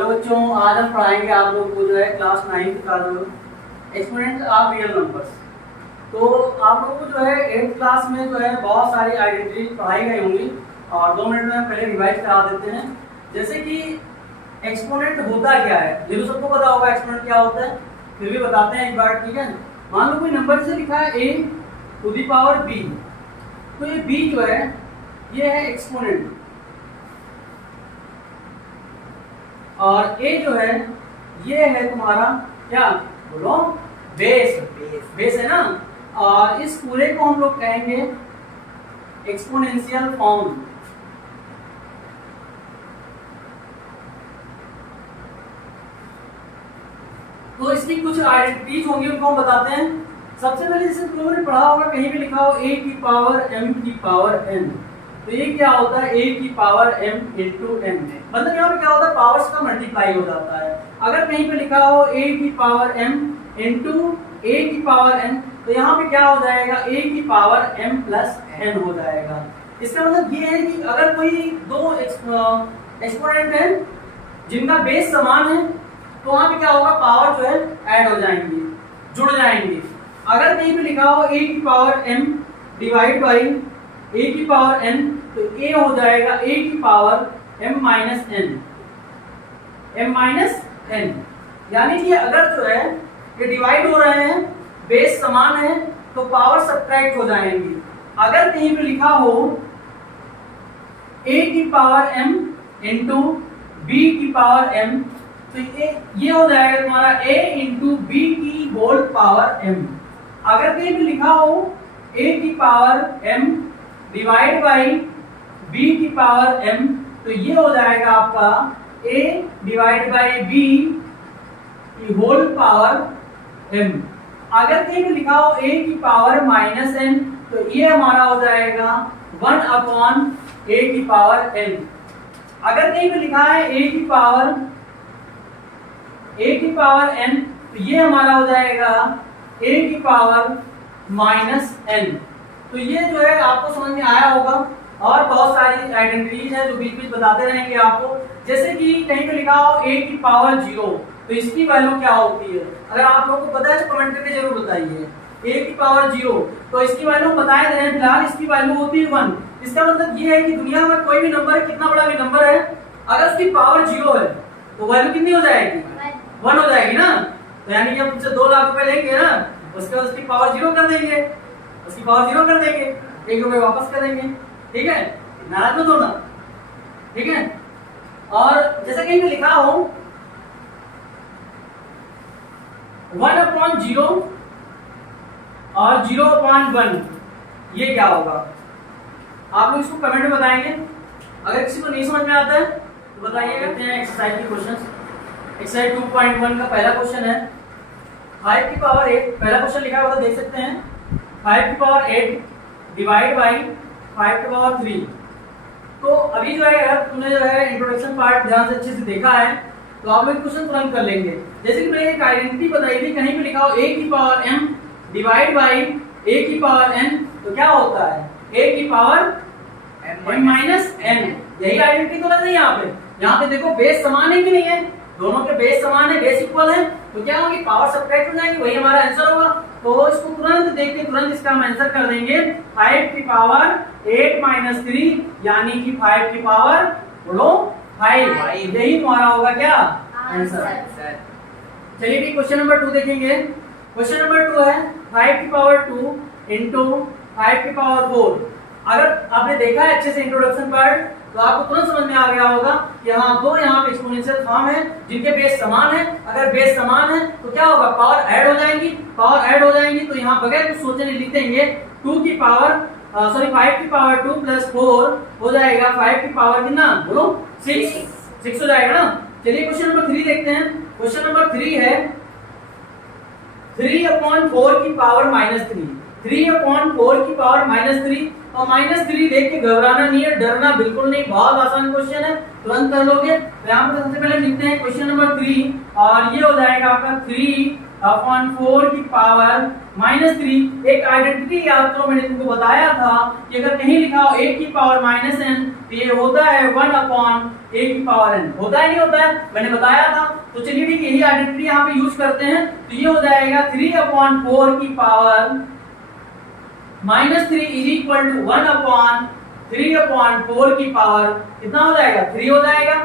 तो बच्चों आज हम पढ़ाएंगे आप लोग को जो है क्लास 9 का जो एक्सपोनेंट ऑफ रियल नंबर्स। तो आप लोगों को जो है 8th क्लास में जो है बहुत सारी आइडेंटिटी पढ़ाई गई होंगी और 2 मिनट में पहले रिवाइज करा देते हैं। जैसे कि एक्सपोनेंट होता क्या है, ये तो सबको पता होगा एक्सपोनेंट क्या होता है, फिर भी बताते हैं एक बार, ठीक है। मान लो कोई नंबर से लिखा है a to the power b, तो ये b जो है ये है एक्सपोनेंट और a जो है ये है तुम्हारा क्या बोलो, बेस है ना। और इस पूरे को हम लोग कहेंगे एक्सपोनेंशियल फॉर्म। तो इसकी कुछ आइडेंटिटीज होंगी, उनको हम बताते हैं। सबसे पहले जैसे तुम लोगों ने पढ़ा होगा, कहीं भी लिखा हो a की पावर m की पावर n, तो ये क्या होता है a की पावर m इंटू n, मतलब यहाँ पे क्या होता है पावर्स का मल्टीप्लाई हो जाता है। अगर कहीं पे लिखा हो a की पावर m इंटू a की पावर n, तो यहाँ पे क्या हो जाएगा a की पावर m प्लस n हो जाएगा। इसका मतलब ये है कि अगर कोई दो एक्सपोनेंट है जिनका बेस समान है, तो वहां पे क्या होगा पावर जो है ऐड हो जाएंगी, जुड़ जाएंगी। अगर कहीं पे लिखा हो a की power m divide by a की पावर n, तो a हो जाएगा a की पावर m माइनस n, यानी कि अगर जो है ये डिवाइड हो रहे हैं, बेस समान है, तो पावर सब्ट्रैक्ट हो जाएंगी। अगर कहीं पे लिखा हो a की पावर m इंटू b की पावर m, तो ये हो जाएगा तुम्हारा a इंटू बी की होल पावर m। अगर कहीं पे लिखा हो a की power m divide by b की पावर m, तो ये हो जाएगा आपका a डिवाइड बाई b की होल पावर m। अगर कहीं पे लिखा हो a की पावर माइनस n, तो ये हमारा हो जाएगा 1 अपॉन a की पावर n। अगर कहीं पे लिखा है a की पावर n, तो ये हमारा हो जाएगा a की पावर माइनस n। तो ये जो है आपको समझ में आया होगा। और बहुत सारी आइडेंटिटीज है जो बीच बीच बताते रहेंगे आपको। जैसे कि कहीं पे लिखा हो a की पावर 0, तो इसकी वैल्यू क्या होती है, अगर आप लोगों को पता है तो कमेंट करके जरूर बताइए। a की पावर 0, तो इसकी वैल्यू बताए दे रहे हैं फिलहाल, इसकी वैल्यू होती है 1। इसका मतलब ये है कि दुनिया में कोई भी नंबर, कितना बड़ा भी नंबर है, अगर उसकी पावर 0 है तो वैल्यू कितनी हो जाएगी, 1 हो जाएगी ना। तो यानी कि हम तुमसे 2 लाख रुपए लेंगे ना, उसके बाद उसकी पावर 0 कर देंगे, उसकी पावर 0 कर देंगे, 1 रुपए वापस कर देंगे, ठीक है, नाराज मत होना, ठीक है। और जैसा कहीं पे लिखा हो 1 अपॉन 0 और 0 अपॉन 1, ये क्या होगा, आप लोग इसको कमेंट में बताएंगे। अगर किसी को नहीं समझ में आता है तो बताइएगा। एक्सरसाइज के क्वेश्चंस, एक्सरसाइज 2.1 का पहला क्वेश्चन है 5 की पावर 8, पहला क्वेश्चन लिखा हुआ देख सकते हैं, 5 की पावर 8 डिवाइड बाई 5 की पावर 3। तो अभी जो है अगर तुमने जो है इंट्रोडक्शन पार्ट ध्यान से अच्छे से देखा है, तो आप लोग क्वेश्चन तुरंत कर लेंगे। जैसे कि मैंने एक आइडेंटिटी बताई थी, कहीं पे लिखा हो a की power m divide by a की पावर n, तो क्या होता है a की पावर m माइनस n। यही आइडेंटिटी तो लग रही है यहाँ पे। यहाँ पे देखो बेस समान है कि नहीं है, दोनों के बेस समान है, बेस इक्वल है, तो क्या होगी पावर सब्ट्रैक्ट हो जाएगी, वही हमारा आंसर होगा। तो इसको तुरंत देख के तुरंत इसका हम आंसर कर देंगे 5 की पावर 8 माइनस 3, यानी कि 5 की पावर बोलो 5, यही तुम्हारा होगा क्या आंसर। चलिए भी क्वेश्चन नंबर 2 देखेंगे। क्वेश्चन नंबर 2 है 5 की पावर 2 इंटू 5 की पावर 4। अगर आपने देखा है अच्छे से इंट्रोडक्शन पार्ट, तो आपको तुरंत समझ में आ गया होगा कि हाँ दो यहाँ पे एक्सपोनेंशियल फॉर्म है जिनके बेस समान है। अगर बेस समान है तो क्या होगा पावर ऐड हो जाएंगी, पावर ऐड हो जाएंगी, तो यहाँ बगैर कुछ सोचे नहीं लिख देंगे 2 की पावर 5 की पावर 2 प्लस 4 हो जाएगा 5 की पावर कितना बोलो 6 हो जाएगा ना। चलिए क्वेश्चन नंबर 3 देखते हैं। क्वेश्चन नंबर 3 है 3 अपॉन 4 की पावर माइनस 3, 3 अपॉन 4 की पावर माइनस 3। और माइनस 3 देख के घबराना नहीं है, डरना बिल्कुल नहीं, बहुत आसान क्वेश्चन है, तुरंत कर लोगे। यहाँ पर सबसे पहले लिखते हैं क्वेश्चन नंबर 3, और ये हो जाएगा आपका 3 अपॉन 4 की पावर -3। एक आइडेंटिटी याद करो, मैंने तुमको बताया था कि अगर कहीं लिखा हो 1 की पावर -n तो ये होता है 1 अपॉन a की पावर n। होता है नहीं होता है, मैंने बताया था। तो चलिए ठीक, यही आइडेंटिटी यहाँ पे यूज करते हैं। तो ये हो जाएगा 3 अपॉन 4 की power -3 is equal to 1 upon 3 upon 4 की पावर कितना हो जाएगा, 3 हो जाएगा।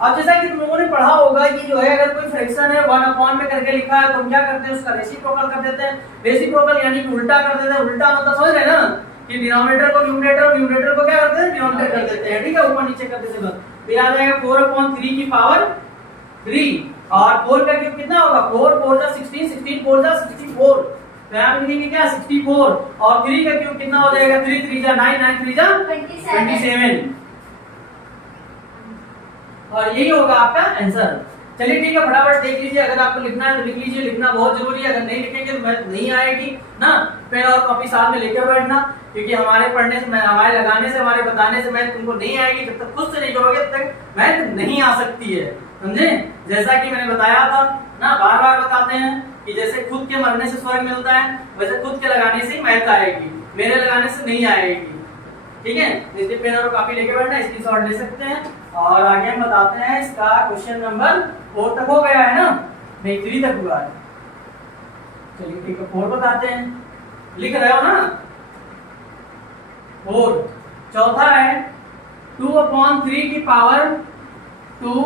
अब जैसा कि तुम लोगों ने पढ़ा होगा कि जो है अगर कोई फ्रैक्शन है 1 अपॉन में करके लिखा है तो हम क्या करते हैं, उसका रेसिप्रोकल कर देते हैं। रेसिप्रोकल यानी कि उल्टा कर देते हैं। उल्टा मतलब समझ रहे हैं ना, कि डिनोमिनेटर को न्यूमरेटर और न्यूमरेटर को क्या करते हैं, डिनोमिनेटर कर देते हैं। ठीक है, ऊपर नीचे कर देते हैं बस। तो आ जाएगा 4 अपॉन 3 की पावर 3 और 4 का क्यूब कितना होगा, 4 4 जा 16, 16 4 जा 64। तो यहाँ पे लिखेंगे क्या 64 और 3 का क्यूब कितना हो जाएगा, 3 3 जा 9, 9 3 जा 27 और यही होगा आपका आंसर। चलिए ठीक है, फटाफट देख लीजिए। अगर आपको लिखना है तो लिख लीजिए, लिखना बहुत जरूरी है। अगर नहीं लिखेंगे तो नहीं आएगी ना। पेन और कॉपी साथ में लेकर बैठना, क्योंकि हमारे पढ़ने से, हमारे लगाने से, हमारे बताने से मैथ तुमको नहीं आएगी। जब तक खुद से नहीं करोगे तब तक मैथ नहीं आ सकती है, समझे। जैसा कि मैंने बताया था ना, बार बार बताते हैं कि जैसे खुद के मरने से स्वर्ग मिलता है, वैसे खुद के लगाने से ही मैथ आएगी, मेरे लगाने से नहीं आएगी। ठीक है, इसलिए पेन और कॉपी लेके बैठना, स्क्रीनशॉट ले सकते हैं। और आगे हम बताते हैं इसका क्वेश्चन नंबर 4 तक हो गया है ना, नहीं 3 तक हुआ है। चलिए ठीक है, 4 बताते हैं, लिख रहे हो ना 4। चौथा है 2 अपॉन 3 की पावर 2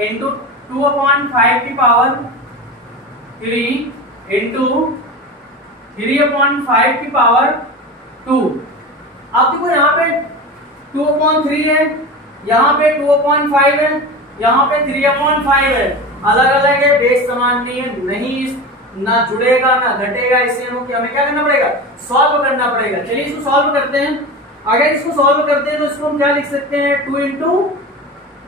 इंटू 2 अपॉन 5 की पावर 3 इंटू 3 अपॉन 5 की पावर 2। अब देखो यहाँ पे 2 अपॉन 3 है, यहाँ पे 2 अपॉन 5 है, यहाँ पे 3 अपॉन 5 है। अलग अलग है, बेस समान नहीं है, नहीं ना जुड़ेगा ना घटेगा। इसलिए हमें क्या करना पड़ेगा, सॉल्व करना पड़ेगा। चलिए इसको सॉल्व करते हैं। अगर इसको सॉल्व करते हैं तो इसको हम क्या लिख सकते हैं, 2 इंटू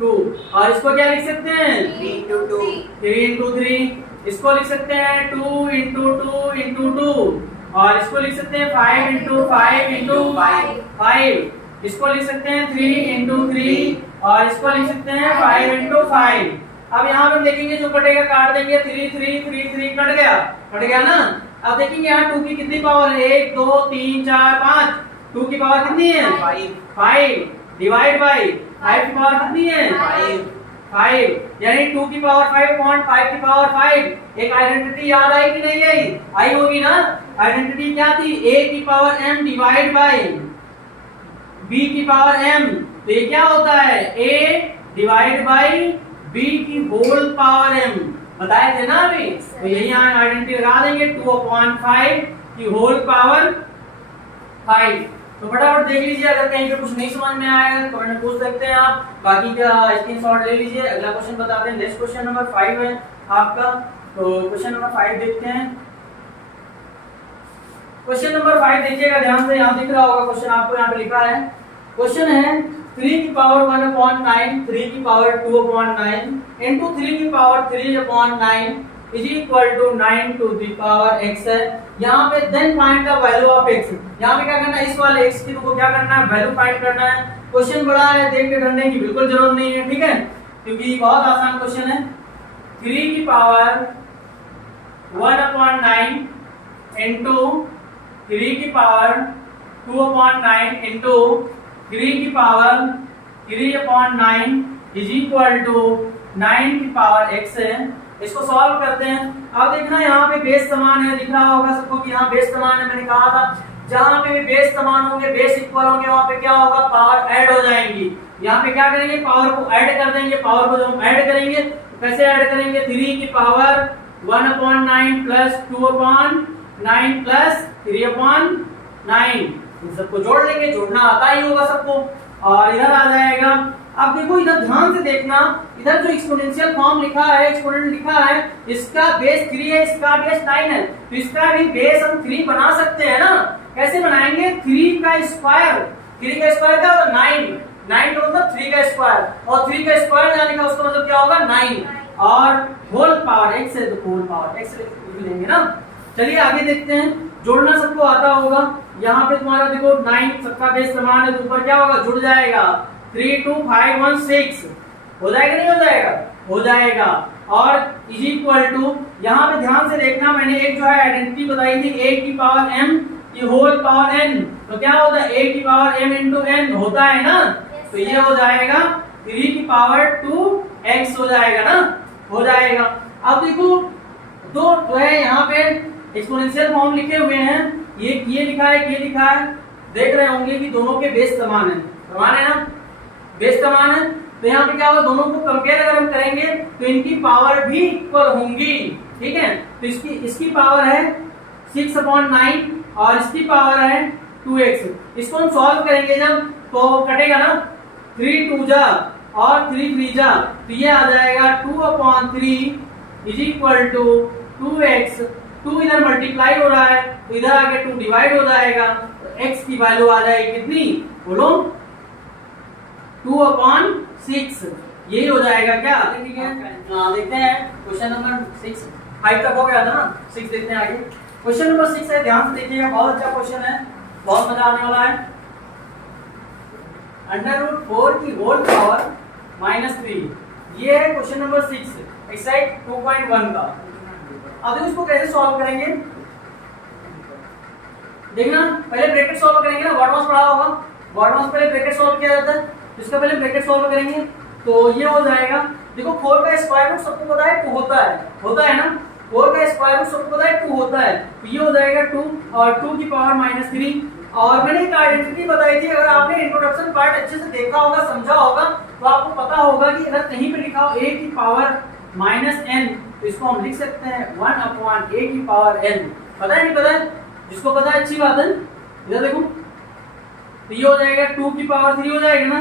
2 और इसको क्या लिख सकते हैं, 3 इंटू 2, 3 इंटू 3। इसको लिख सकते हैं 2 इंटू 2 इंटू 2 और इसको लिख सकते हैं 5 इंटू 5 इंटू 5। इसको लिख सकते हैं 3 इंटू 3 और इसको लिख सकते हैं 5 इंटू 5। अब यहाँ पे देखेंगे जो कटेगा काट देंगे, 3 3 3 3 कट गया ना। अब देखेंगे यहाँ 2 की कितनी पावर है, 1 2 3 4 5। 2 की पावर कितनी है, 5 डिवाइड बाई 5 की पावर कितनी है, 5 यानी 2 की पावर 5 पॉइंट 5 की पावर 5। एक आइडेंटिटी याद आई कि नहीं आई, आई होगी ना। आइडेंटिटी क्या थी, a की power m divide by b की पावर m। तो ये क्या होता है, a डिवाइड बाई b की होल पावर m। बताए थे ना अभी, तो यही यहाँ आइडेंटिटी लगा देंगे 2/5 की होल पावर 5। तो फटाफट देख लीजिए, अगर कहीं पे कुछ नहीं समझ में आएगा तो कमेंट पूछ सकते हैं आप, बाकी का स्क्रीनशॉट ले लीजिए। अगला क्वेश्चन बताते हैं, नेक्स्ट क्वेश्चन नंबर 5 है आपका। तो क्वेश्चन नंबर 5 देखते हैं। क्वेश्चन नंबर 5 देखिएगा ध्यान से, यहाँ दिख रहा होगा क्वेश्चन आपको, यहाँ पे लिखा है। क्वेश्चन है 3 की पावर 1/9, 3 की पावर 2/9 इंटू 3 की power 3/9 is equal to 9 to the power x है। यहाँ पे then find the value of x। यहाँ पे क्या करना है, इस वाले x की तुमको क्या करना है, वैल्यू फाइंड करना है। क्वेश्चन बड़ा है, देख के करने की बिल्कुल जरूरत नहीं है, ठीक है, क्योंकि बहुत आसान क्वेश्चन है। 3 की पावर 1/9 इंटू 3 की पावर 2/9 इंटू 3 की पावर 3/9 इज इक्वल टू 9 की पावर x है। इसको सॉल्व करते हैं। अब देखना यहाँ पे बेस समान है, दिख रहा होगा सबको कि यहाँ बेस समान है। मैंने कहा था जहां पे भी बेस समान होंगे, बेस इक्वल होंगे, वहां पे क्या होगा, पावर ऐड हो जाएंगी। यहाँ पे क्या करेंगे, पावर को ऐड कर देंगे। पावर को जब हम ऐड करेंगे तो कैसे ऐड करेंगे, 3 की पावर 1/9 प्लस 2/9 प्लस 3/9, इन सबको जोड़ लेंगे। जोड़ना आता ही होगा सबको। और इधर आ जाएगा। अब देखो इधर ध्यान से देखना, इधर जो एक्सपोनेंशियल फॉर्म लिखा है, एक्सपोनेंट लिखा है, इसका बेस 3 है, इसका बेस 9 है, तो इसका भी बेस हम 3 बना सकते हैं ना। कैसे बनाएंगे, 3 का स्क्वायर, 3 का स्क्वायर क्या होगा, 9, 9 का मतलब 3 का स्क्वायर, और 3 का स्क्वायर जाने का उसका मतलब क्या होगा, 9, और होल पावर x है तो होल पावर x लिख लेंगे ना। चलिए आगे देखते हैं। जोड़ना सबको आता होगा। यहाँ पे तुम्हारा देखो 9 सबका बेस समान है तो ऊपर क्या होगा, जुड़ जाएगा। 3 2 5 1 6 हो जाएगा, नहीं हो जाएगा। हो जाएगा। और इज इक्वल टू, यहाँ पे ध्यान से देखना, मैंने एक जो है आइडेंटिटी बताई थी a की पावर m की होल पावर n, तो क्या होता है a की पावर m इंटू n होता है ना, तो ये हो जाएगा 3 की पावर 2x हो जाएगा ना, हो जाएगा। अब देखो दो जो है यहाँ पे एक्सपोनेंशियल फॉर्म लिखे हुए हैं, ये लिखा है, ये लिखा है, देख रहे होंगे कि दोनों के बेस समान है ना, बेस समान है, तो यहाँ पे क्या होगा, दोनों को कंपेयर अगर हम करेंगे तो इनकी पावर भी इक्वल होंगी, ठीक है। तो इसकी पावर है 6/9 और इसकी पावर है 2x। इसको हम सॉल्व करेंगे जब, तो कटेगा ना, 3 2 जा और 3 3 जा, तो ये आ जाएगा 2/3 इज इक्वल टू 2x। 2 इधर मल्टीप्लाई हो रहा है तो इधर आके 2 डिवाइड हो जाएगा, तो x की वैल्यू आ जाएगी कितनी, बोलो 2/6। यही हो जाएगा क्या, ठीक है। देखते हैं क्वेश्चन नंबर 6, 5 तक हो गया था ना, 6 देखते हैं आगे। क्वेश्चन नंबर 6 है, ध्यान से देखिएगा, बहुत अच्छा क्वेश्चन है, बहुत मजा आने वाला है। √4 की होल पावर -3, ये है क्वेश्चन नंबर 6 एक्सरसाइज 2.1 का। अब इसको कैसे सॉल्व करेंगे, देखना, पहले ब्रैकेट सॉल्व करेंगे ना, बॉड मास पढ़ा होगा, बॉड मास पहले ब्रैकेट सॉल्व किया जाता है, इसका पहले ब्रैकेट सॉल्व करेंगे तो ये हो जाएगा। देखो 4 का स्क्वायर रूट सबको पता है 2 होता है ना, 4 का स्क्वायर रूट सबको पता है 2 होता है, तो ये हो जाएगा 2 और 2 की पावर -3। और मैंने एक आइडेंटिटी बताई थी, अगर आपने इंट्रोडक्शन पार्ट अच्छे से देखा होगा, समझा होगा, तो आपको पता होगा कि अगर कहीं पे लिखा हो a की पावर -n, तो इसको हम लिख सकते हैं 1/a की पावर n। पता है नहीं पता है, जिसको पता है अच्छी बात है, इधर देखो, तो ये हो जाएगा 2 की पावर 3 हो जाएगा ना,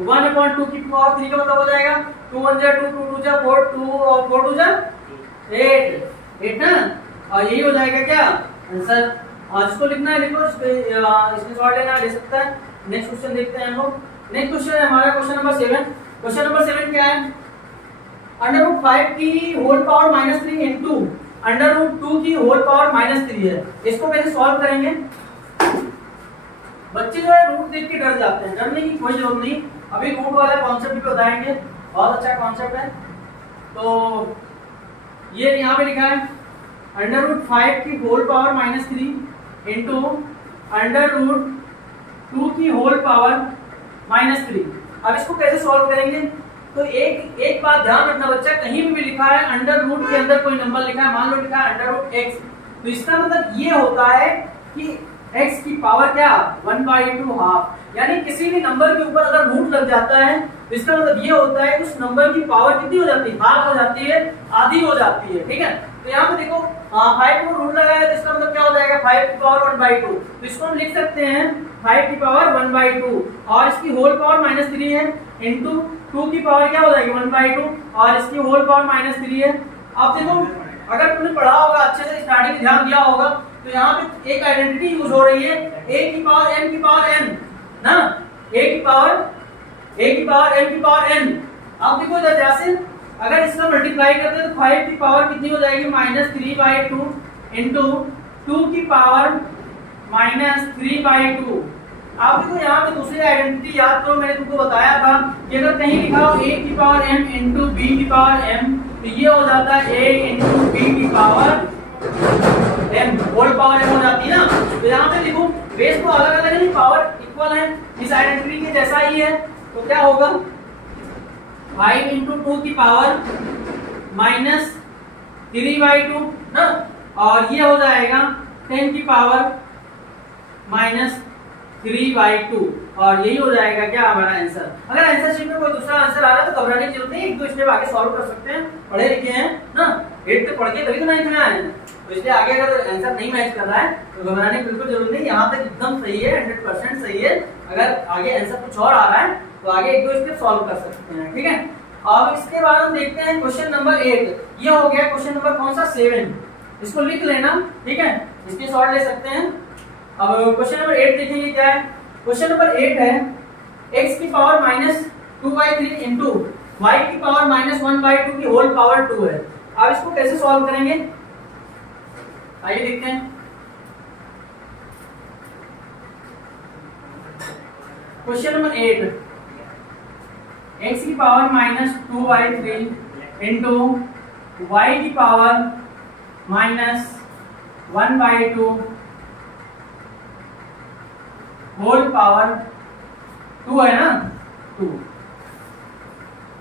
1/2 की पावर 3 का मतलब हो जाएगा 2 1 जा 2 2 2 जा 4 2 और 4 2 जा 8 ना, और यही हो जाएगा क्या आंसर। और इसको लिखना है, लिखो, इसमें शॉर्ट लेना ले सकता है। नेक्स्ट क्वेश्चन देखते हैं हम लोग। नेक्स्ट क्वेश्चन है हमारा क्वेश्चन नंबर 7। क्वेश्चन नंबर 7 क्या है, √5 की होल पावर -3 इंटू √2 की होल पावर -3 है, इसको कैसे सॉल्व करेंगे। बच्चे जो है रूट देख के डर जाते हैं, डरने की कोई जरूरत नहीं, अभी रूट वाला कॉन्सेप्ट भी बताएंगे, बहुत अच्छा कॉन्सेप्ट है। तो ये यहाँ पे लिखा है √5 की होल पावर -3 इंटू √2 की होल पावर -3। अब इसको कैसे सॉल्व करेंगे, तो एक बात ध्यान रखना बच्चा, कहीं भी लिखा है अंडर रूट के अंदर कोई नंबर लिखा है, मान लो लिखा है √x, तो इसका मतलब ये होता है कि x की पावर क्या 1/2 हाफ, यानी किसी भी नंबर के ऊपर अगर रूट लग जाता है तो इसका मतलब ये होता है उस नंबर की पावर कितनी हो जाती है, हाफ हो जाती है, आधी हो जाती है, ठीक है। तो यहाँ पे देखो 5 को रूट लगाया तो इसका मतलब क्या हो जाएगा 5 की पावर 1/2, तो इसको हम लिख सकते हैं 5 की पावर 1/2 और इसकी होल पावर -3 है इंटू 2 की पावर क्या हो जाएगी 1/2 और इसकी होल पावर -3 है। अब देखो अगर तुमने पढ़ा होगा अच्छे से, स्टार्टिंग में ध्यान दिया होगा, तो यहाँ पे एक आइडेंटिटी यूज हो रही है a की पावर m की पावर n ना, a की पावर m की पावर n। अब देखो इधर जैसे अगर इसका मल्टीप्लाई करते हैं तो 5 की पावर कितनी हो जाएगी -3/2 इंटू 2 की पावर -3/2। अब देखो यहाँ पे दूसरी आइडेंटिटी याद करो, मैंने तुमको बताया था कि अगर कहीं लिखा हो a की पावर m इंटू b की पावर m, तो ये हो जाता है a इंटू b की power m, whole power m हो जाती है ना। तो यहाँ पे देखो बेस तो अलग अलग है, पावर इक्वल है, इस आइडेंटिटी के जैसा ही है, तो क्या होगा 5 इंटू 2 की पावर -3/2 ना, और ये हो जाएगा 10 की पावर -3/2 और यही हो जाएगा क्या हमारा आंसर। अगर आंसर शीट में कोई दूसरा आंसर आ रहा है तो घबराने की जरूरत नहीं, एक दो स्टेप आगे सॉल्व कर सकते हैं, पढ़े लिखे हैं ना, 8 तक पढ़ के तभी तो 9th में आए हैं, तो इसलिए आगे अगर आंसर नहीं मैच कर रहा है तो घबराने की बिल्कुल जरूरत नहीं, यहाँ तक एकदम सही है, 100% सही है। अगर आगे आंसर कुछ और आ रहा है तो आगे एक दो स्टेप सॉल्व कर सकते हैं, ठीक है। अब इसके बाद हम देखते हैं क्वेश्चन नंबर 8, ये हो गया क्वेश्चन नंबर कौन सा 7, इसको लिख लेना, ठीक है, इसके शॉर्ट ले सकते हैं। अब क्वेश्चन नंबर 8 देखेंगे क्या है। क्वेश्चन नंबर 8 है x की पावर -2/3 इंटू y की पावर -1/2 की होल पावर 2 है। अब इसको कैसे सॉल्व करेंगे, आइए देखते हैं। क्वेश्चन नंबर 8 x की पावर -2/3 इंटू वाई की पावर माइनस 1/2 होल पावर 2 है ना 2।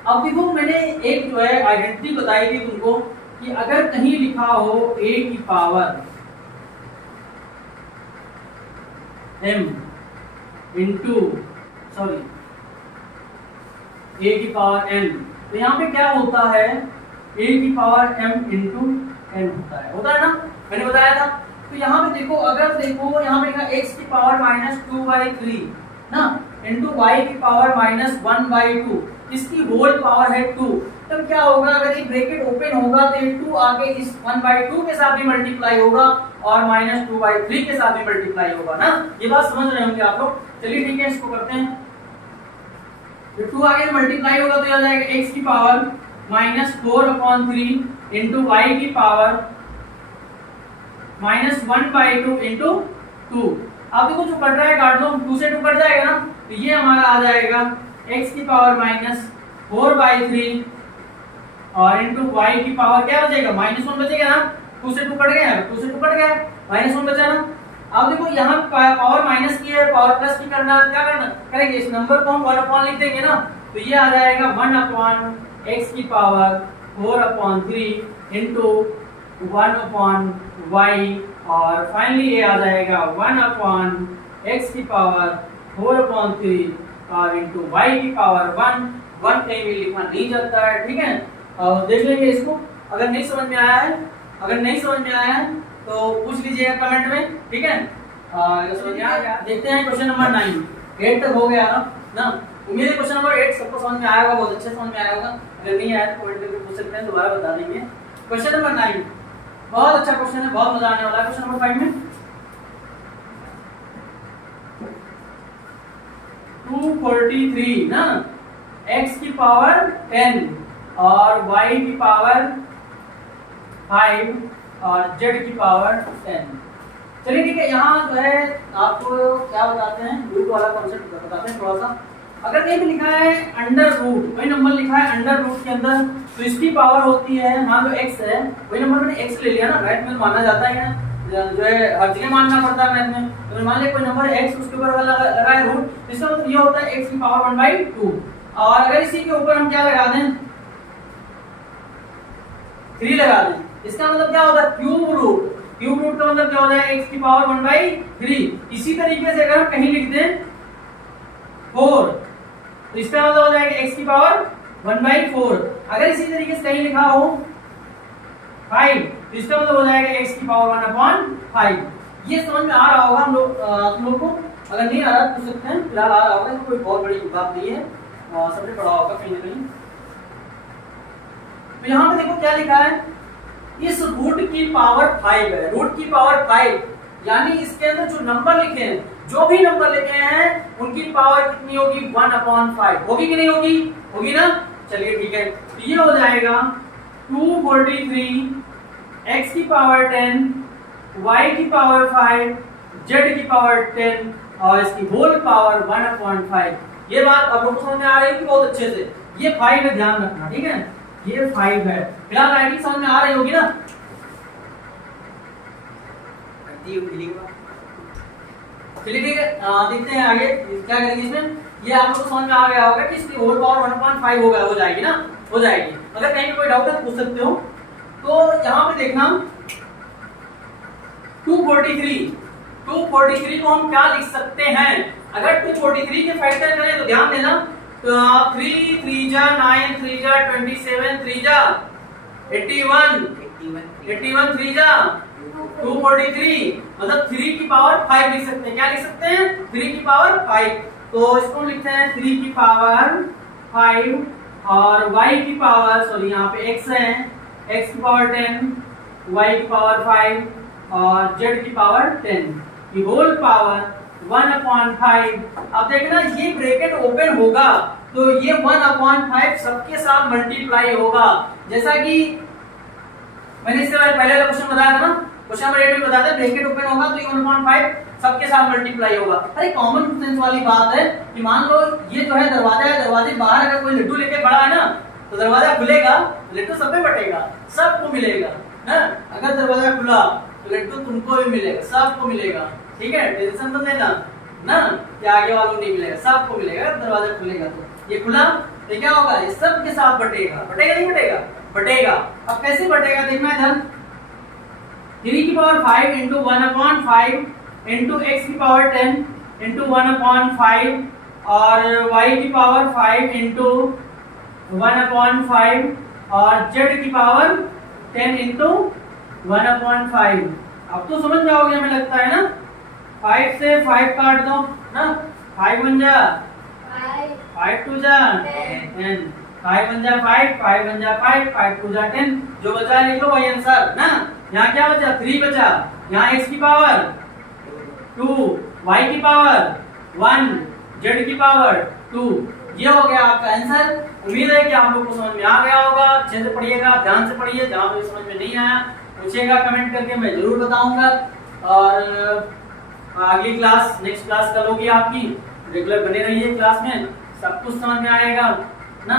अब देखो मैंने एक जो है आइडेंटिटी बताई थी तुमको कि अगर कहीं लिखा हो a की power m into sorry a की पावर n, तो यहाँ पे क्या होता है a की पावर m इंटू n होता है ना, मैंने बताया था। तो यहाँ पे देखो अगर देखो यहाँ पे x की पावर -2/3 ना इंटू y की पावर -1/2, इसकी होल पावर है 2, तब क्या होगा अगर ये ब्रैकेट ओपन होगा तो ये 2 आगे इस 1/2 के साथ भी मल्टीप्लाई होगा और -2/3 के साथ भी मल्टीप्लाई होगा ना, ये बात समझ रहे होंगे आप लोग। चलिए ठीक है, इसको करते हैं। जब 2 आगे मल्टीप्लाई होगा तो आ जाएगा x की पावर -4/3 इंटू y की पावर -1/2 इंटू 2। अब देखो जो कट रहा है काट दो, 2 से 2 कट जाएगा ना, तो ये हमारा आ जाएगा x की पावर -4/3 और इंटू y की पावर क्या बचेगा -1 बचेगा ना, 2 से 2 कट गया, 2 से 2 कट गया, -1 बचा ना। अब देखो यहाँ पावर माइनस की है, पावर प्लस की करना, क्या करना करेंगे, इस नंबर को हम 1 लिख देंगे ना, तो ये आ जाएगा 1/x की पावर 4/3 इंटू 1/y और फाइनली ये आ जाएगा 1/x की पावर 4/3 और इंटू y की पावर 1 कहीं भी लिखना नहीं जाता है, ठीक है। और देख लेंगे इसको, अगर नहीं समझ में आया है, अगर नहीं समझ में आया है तो पूछ लीजिएगा कमेंट में, ठीक है। समझ में आ गया, देखते हैं क्वेश्चन नंबर 9, 8 तक हो गया ना। उम्मीद है क्वेश्चन नंबर 8 सबको समझ में आया होगा, बहुत अच्छे समझ में आया होगा। अगर नहीं आया तो कमेंट करके पूछ सकते हैं, दोबारा बता देंगे। क्वेश्चन नंबर 9 बहुत अच्छा क्वेश्चन है, बहुत मजा आने वाला है। क्वेश्चन नंबर 5 में 243 ना, x की पावर 10 और y की पावर 5 और z की पावर 10। चलिए ठीक है, यहाँ जो है आपको क्या बताते हैं, रूट वाला कॉन्सेप्ट बताते हैं थोड़ा सा। अगर कहीं भी लिखा है अंडर रूट, वही नंबर लिखा है अंडर रूट के अंदर, तो इसकी पावर होती है, मान लो x है, वही नंबर मैंने x ले लिया ना, मैथ में माना जाता है ना, जो है हर जगह मानना पड़ता है मैथ में। तो मान लिया कोई नंबर x, उसके ऊपर लगा है रूट, इसका मतलब ये होता है x की पावर 1/2। और अगर इसी के ऊपर हम क्या लगा दें, 3 लगा दें, इसका मतलब क्या होता है क्यूब रूट। क्यूब रूट का मतलब क्या होता है x की पावर 1/3। इसी तरीके से अगर हम कहीं लिख दें 4, तो इसका मतलब हो जाएगा x की पावर 1/4। अगर इसी तरीके से कहीं लिखा हो 5, तो इसका मतलब हो जाएगा x की पावर 1/5। ये समझ में आ रहा होगा हम लोग, तुम लोग को। अगर नहीं आ रहा पूछ सकते हैं, फिलहाल आ रहा होगा, तो कोई बहुत बड़ी बात नहीं है, सबने पढ़ा होगा कहीं ना कहीं। तो यहाँ पे देखो क्या लिखा है, इस रूट की पावर 5 है, रूट की पावर 5, यानी इसके अंदर जो नंबर लिखे हैं, जो भी नंबर लिखे हैं उनकी पावर कितनी होगी 1/5 होगी कि नहीं होगी, होगी ना। चलिए ठीक है, तो ये हो जाएगा 243 x की पावर 10 y की पावर 5 z की पावर 10 और इसकी होल पावर 1/5। ये बात आप लोगों को समझ में आ रही है कि बहुत अच्छे से, ये 5 है, ध्यान रखना, ठीक है, ये 5 है। फिलहाल राइटिंग समझ में आ रही होगी ना। चलिए ठीक है, देखते हैं आगे क्या करेंगे इसमें। ये आप लोगों को समझ में आ गया होगा कि इसकी होल पावर 1/5 हो जाएगी ना, हो जाएगी। अगर कहीं कोई डाउट है तो पूछ सकते हो। तो यहाँ पे देखना 243 को हम क्या लिख सकते हैं, अगर 243 के फैक्टर करें तो ध्यान देना, तो 3 3 जा 9 3 जा 27 3 जा 81 3 जा 243, मतलब 3 की पावर 5 लिख सकते हैं। क्या लिख सकते हैं, 3 की पावर 5। तो इसको लिखते हैं 3 की पावर 5 और y की पावर, सॉरी यहाँ पे x है, x की पावर 10, y की पावर 5 और z की पावर 10 की होल पावर 1/5। अब देखना ये ब्रैकेट ओपन होगा तो ये 1/5 सबके साथ मल्टीप्लाई होगा, जैसा कि मैंने इससे पहले वाला क्वेश्चन बताया था ना, क्वेश्चन नंबर 8 में बताया था ब्रैकेट ओपन होगा तो ये 1/5 सबके साथ मल्टीप्लाई होगा। अरे कॉमन सेंस वाली बात है कि मान लो ये जो है दरवाजा है, दरवाजे बाहर अगर कोई लड्डू लेके खड़ा है ना, तो दरवाजा खुलेगा तो लड्डू सब पे बटेगा, सबको मिलेगा ना। अगर दरवाजा खुला तो लड्डू तुमको भी मिलेगा, सबको मिलेगा। ठीक है, टेंशन मत लेना ना कि आगे वालों को नहीं मिलेगा, सबको मिलेगा। दरवाजा खुलेगा तो ये खुला तो क्या होगा, ये सब के साथ बटेगा। बटेगा नहीं बटेगा? बटेगा। अब कैसे बटेगा देखना इधर, 3 की पावर 5 इंटू 1/5 इंटू x की पावर 10 इंटू 1/5 और y की पावर 5 इंटू 1/5 और z की पावर 10 इंटू 1/5। अब तो समझ जाओगे हमें लगता है ना। 5 से 5 काट दो ना, 5 1 जा 5 2 जा 10, 5 1 जा 5, 5 1 जा 5, 5 2 जा 10। जो बचा लिख लो वही आंसर ना। यहाँ क्या बचा, 3 बचा। यहाँ x की पावर 2, y की पावर 1, z की पावर 2। ये हो गया आपका आंसर। उम्मीद है कि आप लोग को समझ में आ गया होगा। अच्छे से पढ़िएगा, ध्यान से पढ़िए। जहाँ पे समझ में नहीं आया पूछिएगा कमेंट करके, मैं जरूर बताऊंगा। और अगली क्लास, नेक्स्ट क्लास कल होगी आपकी। रेगुलर बने रहिए क्लास में, सब कुछ समझ में आएगा ना।